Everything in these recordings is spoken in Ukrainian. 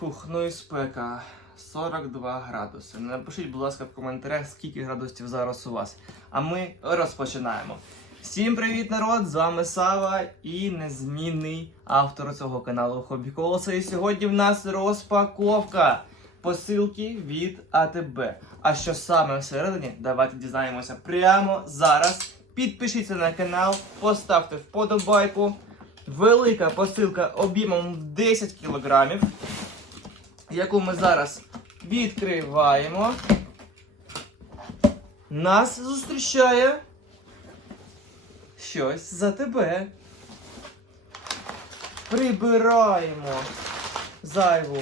Фух, ну і спека. 42 градуси. Напишіть, будь ласка, в коментарях, скільки градусів зараз у вас. А ми розпочинаємо. Всім привіт, народ! З вами Сава і незмінний автор цього каналу Хобі Колоса. І сьогодні в нас розпаковка посилки від АТБ. А що саме всередині, давайте дізнаємося прямо зараз. Підпишіться на канал, поставте вподобайку. Велика посилка об'ємом 10 кілограмів, яку ми зараз відкриваємо. Нас зустрічає щось за тебе. Прибираємо зайву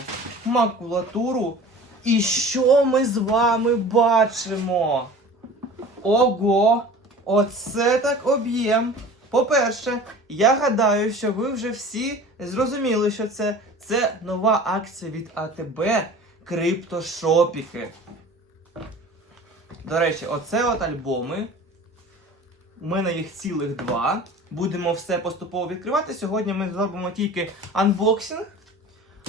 макулатуру. І що ми з вами бачимо? Ого! Оце так об'єм. По-перше, я гадаю, що ви вже всі зрозуміли, що це, це нова акція від АТБ Криптошопіки. До речі, оце от альбоми. У мене їх цілих два. Будемо все поступово відкривати. Сьогодні ми зробимо тільки анбоксинг,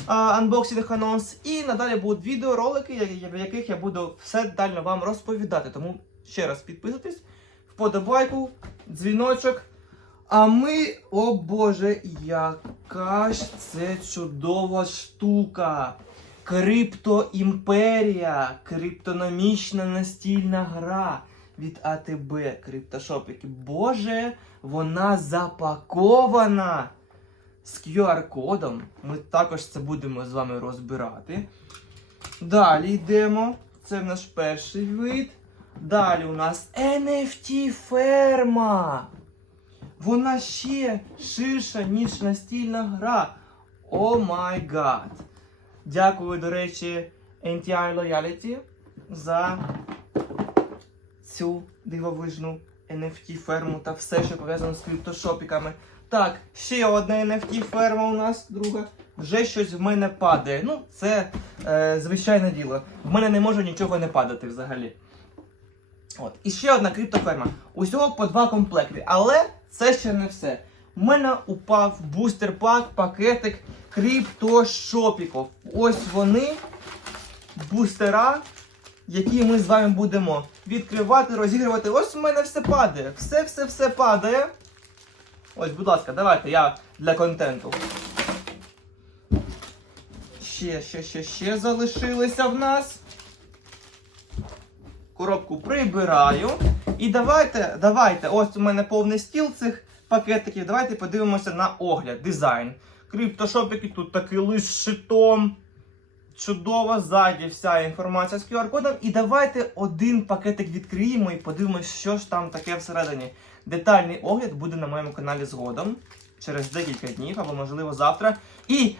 анбоксинг анонс, і надалі будуть відеоролики, в яких я буду все детально вам розповідати. Тому ще раз підписуйтесь, вподобайку, дзвіночок. А ми, о Боже, яка ж це чудова штука! Криптоімперія, криптономічна настільна гра від АТБ Криптошопіки. Боже, вона запакована з QR-кодом. Ми також це будемо з вами розбирати. Далі йдемо. Це наш перший вид. Далі у нас NFT ферма. Вона ще ширша, ніж настільна гра. О май гад. Дякую, до речі, NTI Loyalty за цю дивовижну NFT ферму та все, що пов'язано з криптошопіками. Так, ще одна NFT ферма у нас, друга. Вже щось в мене падає. Ну, це е, звичайне діло. В мене не може нічого не падати взагалі. От. І ще одна криптоферма. Усього по два комплекти. Але це ще не все. У мене упав бустер-пак, пакетик криптошопіків. Ось вони, бустера, які ми з вами будемо відкривати, розігрувати. Ось у мене все падає. Все-все-все падає. Ось, будь ласка, давайте я для контенту. Ще, ще, ще, ще залишилися в нас. Коробку прибираю. І давайте, давайте, ось у мене повний стіл цих пакетиків. Давайте подивимося на огляд, дизайн. Криптошопики тут такий лист шитом. Чудово, ззаді вся інформація з QR-кодом. І давайте один пакетик відкриємо і подивимося, що ж там таке всередині. Детальний огляд буде на моєму каналі згодом. Через декілька днів або, можливо, завтра. І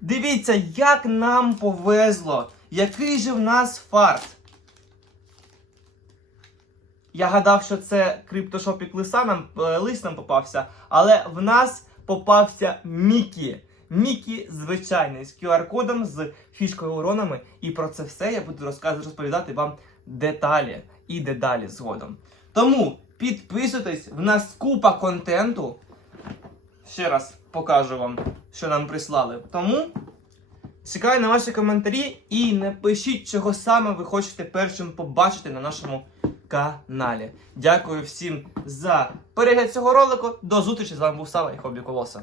дивіться, як нам повезло! Який же в нас фарт! Я гадав, що це криптошопік лиса нам, е, лист нам попався, але в нас попався Мікі. Мікі звичайний з QR-кодом, з фішкою уронами. І про це все я буду розказувати, розповідати вам деталі і дедалі згодом. Тому підписуйтесь, в нас купа контенту. Ще раз покажу вам, що нам прислали. Тому чекаю на ваші коментарі і напишіть, чого саме ви хочете першим побачити на нашому каналі. Дякую всім за перегляд цього ролику. До зустрічі з вами був Сава і Хобі Колоса.